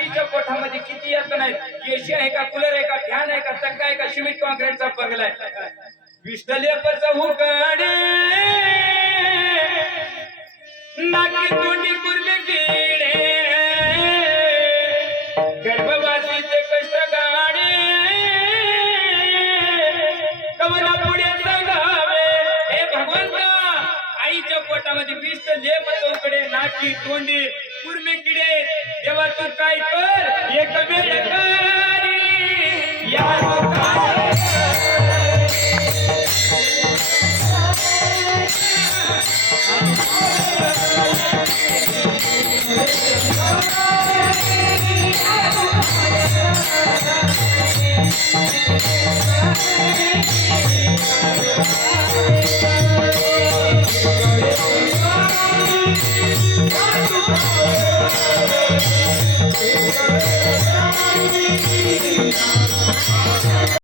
आईच्या पोटामध्ये किती येत नाही एसी आहे का कूलर आहे का फॅन आहे का चक्का आहे का सिमेंट कॉन्क्रीटचा बंगला आहे विष्टलेपचा हुकाडे नाकी तोंडी कुर्मी किडे गर्भवासीचे कष्ट गाडे कमला पुढे सांगावे हे भगवंता आईच्या पोटामध्ये विष्ट लेप चौकडे नाकी तोंडी कुर्मी किडे देवा तू काय कर एक वेळ करी